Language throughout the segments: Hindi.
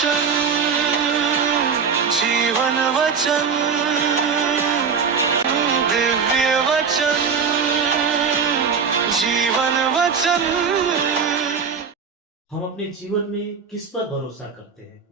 वचन, जीवन वचन, दिव्य वचन, जीवन वचन। हम अपने जीवन में किस पर भरोसा करते हैं?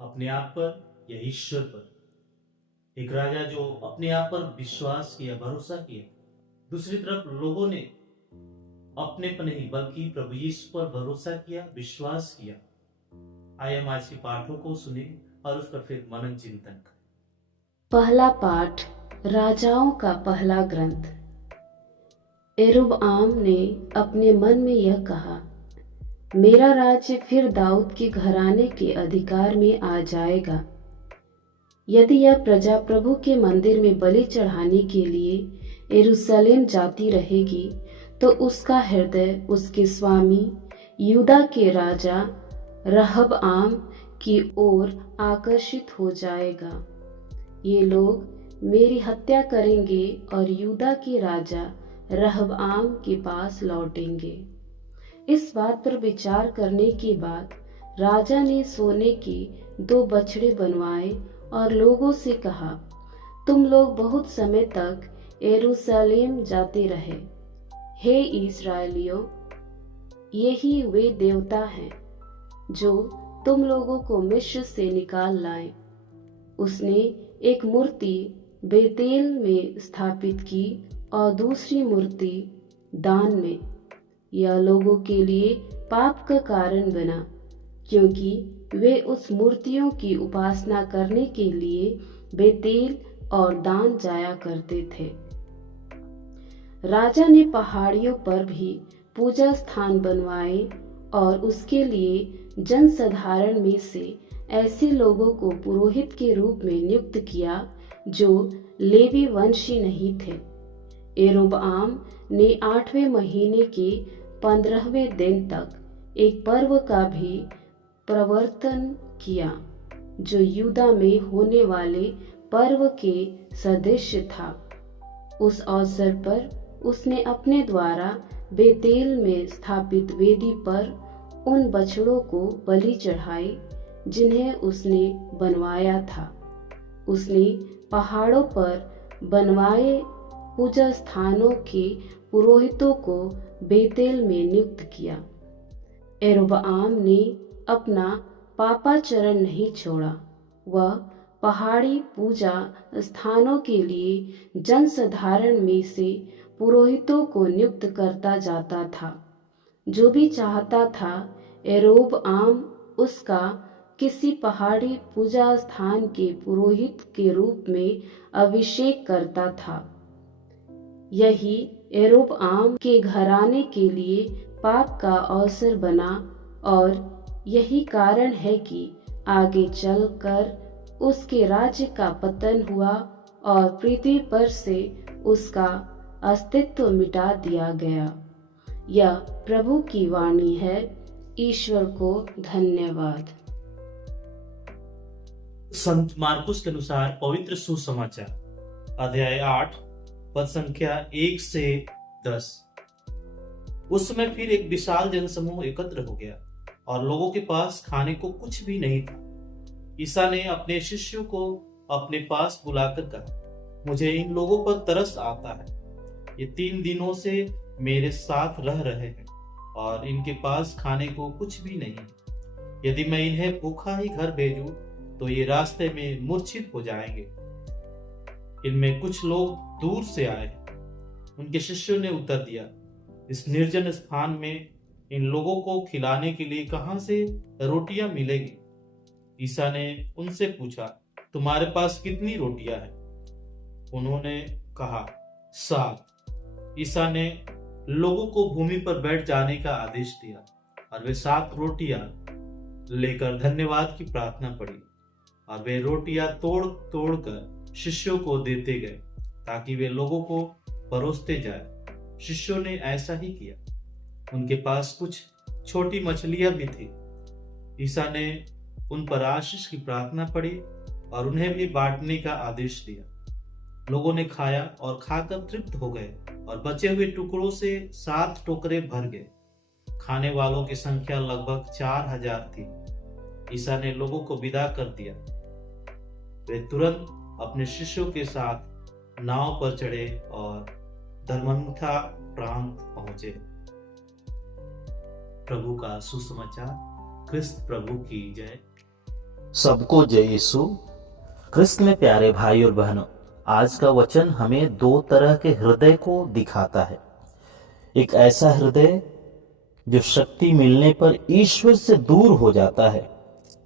अपने आप पर या ईश्वर पर? एक राजा जो अपने आप पर विश्वास किया, भरोसा किया, दूसरी तरफ लोगों ने अपने पर नहीं बल्कि प्रभु यीशु पर भरोसा किया, विश्वास किया। आइए हम आज के पाठों को सुने और उस पर फिर मनन चिंतन करें। पहला पाठ, राजाओं का पहला ग्रंथ। यरोबआम ने अपने मन में यह कहा, मेरा राज्य फिर दाऊद के घराने के अधिकार में आ जाएगा। यदि यह प्रजा प्रभु के मंदिर में बलि चढ़ाने के लिए यरूशलेम जाती रहेगी तो उसका हृदय उसके स्वामी यूदा के राजा रहबआम की ओर आकर्षित हो जाएगा। ये लोग मेरी हत्या करेंगे और यूदा के राजा रहबआम के पास लौटेंगे। इस बात पर विचार करने के बाद राजा ने सोने के 2 बछड़े बनवाए और लोगों से कहा, तुम लोग बहुत समय तक यरूशलेम जाते रहे। हे इस्राएलियों, यही वे देवता हैं जो तुम लोगों को मिस्र से निकाल लाए। उसने एक मूर्ति बेतेल में स्थापित की और दूसरी मूर्ति दान में। यह लोगों के लिए पाप का कारण बना, क्योंकि वे उस मूर्तियों की उपासना करने के लिए बेतेल और दान जाया करते थे। राजा ने पहाड़ियों पर भी पूजा स्थान बनवाए और उसके लिए जनसाधारण में से ऐसे लोगों को पुरोहित के रूप में नियुक्त किया जो लेवी वंशी नहीं थे। यरोबआम ने 8वें महीने के 15वें दिन तक एक पर्व का भी प्रवर्तन किया जो यूदा में होने वाले पर्व के सदृश था। उस अवसर पर उसने अपने द्वारा बेतेल में स्थापित वेदी पर उन बछड़ों को बलि चढ़ाई जिन्हें उसने बनवाया था। उसने पहाड़ों पर बनवाए पूजा स्थानों के पुरोहितों को बेतेल में नियुक्त किया। यरोबआम ने अपना पापाचरण नहीं छोड़ा। वह पहाड़ी पूजा स्थानों के लिए जनसाधारण में से पुरोहितों को नियुक्त करता जाता था। जो भी चाहता था यरोबआम उसका किसी पहाड़ी पूजा स्थान के पुरोहित के रूप में अभिषेक करता था। यही यरोबआम के घराने के लिए पाप का अवसर बना और यही कारण है कि आगे चलकर उसके राज्य का पतन हुआ और पृथ्वी पर से उसका अस्तित्व मिटा दिया गया। यह प्रभु की वाणी है। ईश्वर को धन्यवाद। संत मार्कुस के अनुसार पवित्र सुसमाचार अध्याय 8 पद संख्या 1 से 10। उस समय फिर एक विशाल जनसमूह एकत्र हो गया और लोगों के पास खाने को कुछ भी नहीं था। ईसा ने अपने शिष्यों को अपने पास बुलाकर कहा, मुझे इन लोगों पर तरस आता है। ये 3 दिनों से मेरे साथ रह रहे हैं और इनके पास खाने को कुछ भी नहीं। यदि मैं इन्हें भूखा ही घर भेजूं तो ये रास्ते में मूर्छित हो जाएंगे। इनमें कुछ लोग दूर से आए। उनके शिष्यों ने उत्तर दिया, इस निर्जन स्थान में इन लोगों को खिलाने के लिए कहां से रोटियां मिलेगी? ईसा ने उनसे पूछा, तुम्हारे पास कितनी रोटियां हैं? उन्होंने कहा, 7। ईसा ने लोगों को भूमि पर बैठ जाने का आदेश दिया और वे 7 रोटियां लेकर धन्यवाद की प्रार्थना पड़ी और वे रोटियां तोड़ तोड़ कर शिष्यों को देते गए ताकि वे लोगों को परोसते जाए। शिष्यों ने ऐसा ही किया। उनके पास कुछ छोटी मछलियां भी थी। ईसा ने उन पर आशीष की प्रार्थना पड़ी और उन्हें भी बांटने का आदेश दिया। लोगों ने खाया और खाकर तृप्त हो गए और बचे हुए टुकड़ों से 7 टोकरे भर गए। खाने वालों की संख्या लगभग 4000 थी। ईसा ने लोगों को विदा कर दिया। वे तुरंत अपने शिष्यों के साथ नाव पर चढ़े और दलमनथा प्रांत पहुंचे। प्रभु का सुसमाचार। क्रिस्त प्रभु की जय। सबको जय यीशु। क्रिस्त में प्यारे भाई और बहनों, आज का वचन हमें दो तरह के हृदय को दिखाता है। एक ऐसा हृदय जो शक्ति मिलने पर ईश्वर से दूर हो जाता है,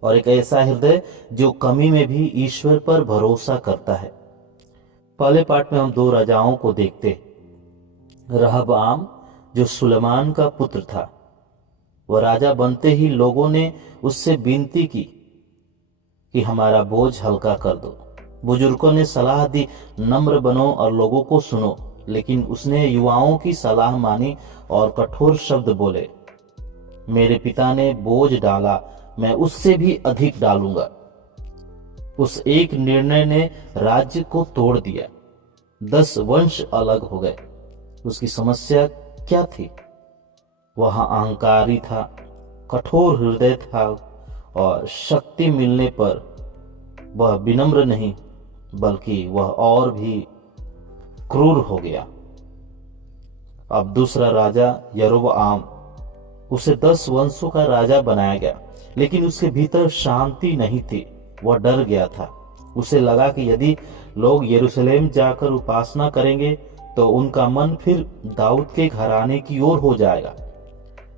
और एक ऐसा हृदय जो कमी में भी ईश्वर पर भरोसा करता है। पहले पाठ में हम दो राजाओं को देखते हैं। रहबाम जो सुलेमान का पुत्र था, वह राजा बनते ही लोगों ने उससे विनती की कि हमारा बोझ हल्का कर दो। बुजुर्गों ने सलाह दी, नम्र बनो और लोगों को सुनो, लेकिन उसने युवाओं की सलाह मानी और कठोर शब्द बोले, मेरे पिता ने बोझ डाला, मैं उससे भी अधिक डालूंगा। उस एक निर्णय ने राज्य को तोड़ दिया। 10 वंश अलग हो गए। उसकी समस्या क्या थी? वह अहंकारी था, कठोर हृदय था, और शक्ति मिलने पर वह विनम्र नहीं बल्कि वह और भी क्रूर हो गया। अब दूसरा राजा यरोबआम, उसे 10 वंशों का राजा बनाया गया, लेकिन उसके भीतर शांति नहीं थी। वह डर गया था। उसे लगा कि यदि लोग यरूशलेम जाकर उपासना करेंगे तो उनका मन फिर दाऊद के घराने की ओर हो जाएगा।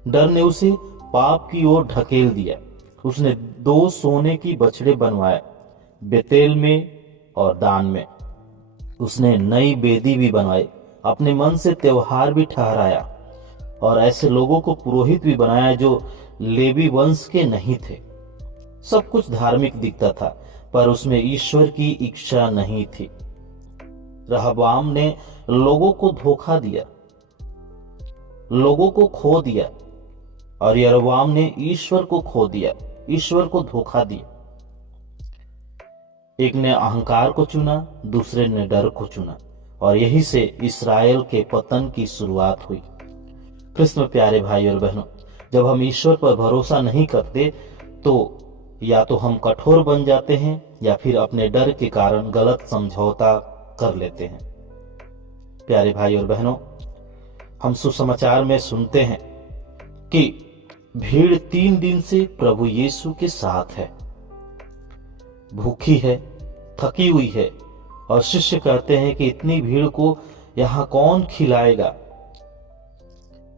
डर ने उसे पाप की ओर ढकेल दिया। उसने 2 सोने की बछड़े बनवाए, बेतेल में और दान में। उसने नई वेदी भी बनवाई, अपने मन से त्योहार भी ठहराया, और ऐसे लोगों को पुरोहित भी बनाया जो लेवी वंश के नहीं थे। सब कुछ धार्मिक दिखता था, पर उसमें ईश्वर की इच्छा नहीं थी। रहबाम ने लोगों को धोखा दिया, लोगों को खो दिया, और यरोबाम ने ईश्वर को खो दिया, ईश्वर को धोखा दिया। एक ने अहंकार को चुना, दूसरे ने डर को चुना, और यही से इस्राएल के पतन की शुरुआत हुई। कृष्ण प्यारे भाई और बहनों, जब हम ईश्वर पर भरोसा नहीं करते तो या तो हम कठोर बन जाते हैं या फिर अपने डर के कारण गलत समझौता कर लेते हैं। प्यारे भाई और बहनों, हम सुसमाचार में सुनते हैं कि भीड़ 3 दिन से प्रभु यीशु के साथ है, भूखी है, थकी हुई है, और शिष्य कहते हैं कि इतनी भीड़ को यहां कौन खिलाएगा।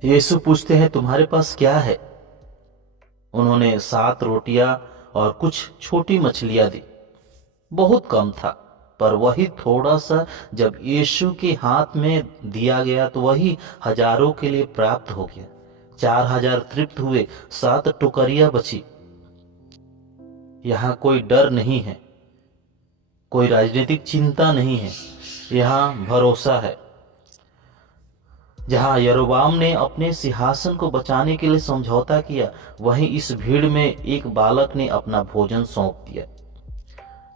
यीशु पूछते हैं, तुम्हारे पास क्या है? उन्होंने 7 रोटियां और कुछ छोटी मछलियां दी। बहुत कम था, पर वही थोड़ा सा जब यीशु के हाथ में दिया गया तो वही हजारों के लिए प्राप्त हो गया। 4000 तृप्त हुए, 7 टोकरियां बची। यहां कोई डर नहीं है, कोई राजनीतिक चिंता नहीं है, यहां भरोसा है। जहां यरोबाम ने अपने सिंहासन को बचाने के लिए समझौता किया, वहीं इस भीड़ में एक बालक ने अपना भोजन सौंप दिया।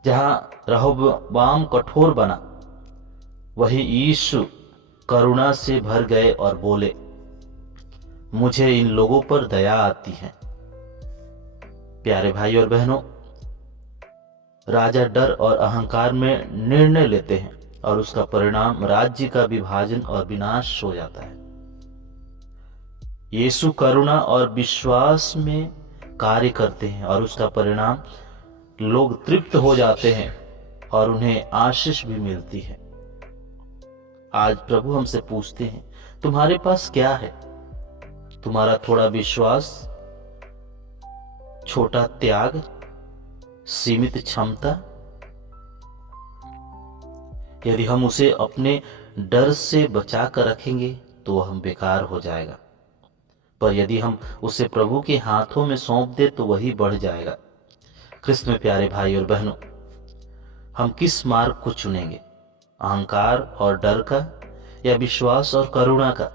जहां रहबाम कठोर बना, वही यीशु करुणा से भर गए और बोले, मुझे इन लोगों पर दया आती है। प्यारे भाई और बहनों, राजा डर और अहंकार में निर्णय लेते हैं और उसका परिणाम राज्य का विभाजन और विनाश हो जाता है। यीशु करुणा और विश्वास में कार्य करते हैं और उसका परिणाम लोग तृप्त हो जाते हैं और उन्हें आशीष भी मिलती है। आज प्रभु हमसे पूछते हैं, तुम्हारे पास क्या है? तुम्हारा थोड़ा विश्वास, छोटा त्याग, सीमित क्षमता? यदि हम उसे अपने डर से बचा कर रखेंगे तो वह बेकार हो जाएगा, पर यदि हम उसे प्रभु के हाथों में सौंप दे तो वही बढ़ जाएगा। कृष्ण में प्यारे भाई और बहनों, हम किस मार्ग को चुनेंगे? अहंकार और डर का या विश्वास और करुणा का?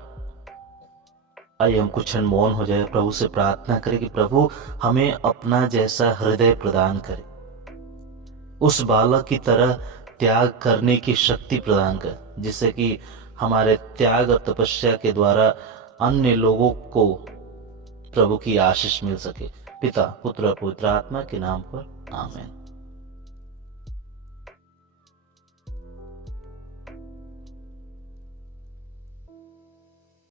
आइए हम कुछ क्षण मौन हो जाए, प्रभु से प्रार्थना करें कि प्रभु हमें अपना जैसा हृदय प्रदान करे, उस बालक की तरह त्याग करने की शक्ति प्रदान कर, जिससे कि हमारे त्याग और तपस्या के द्वारा अन्य लोगों को प्रभु की आशीष मिल सके। पिता पुत्र और पवित्र आत्मा के नाम पर आमीन।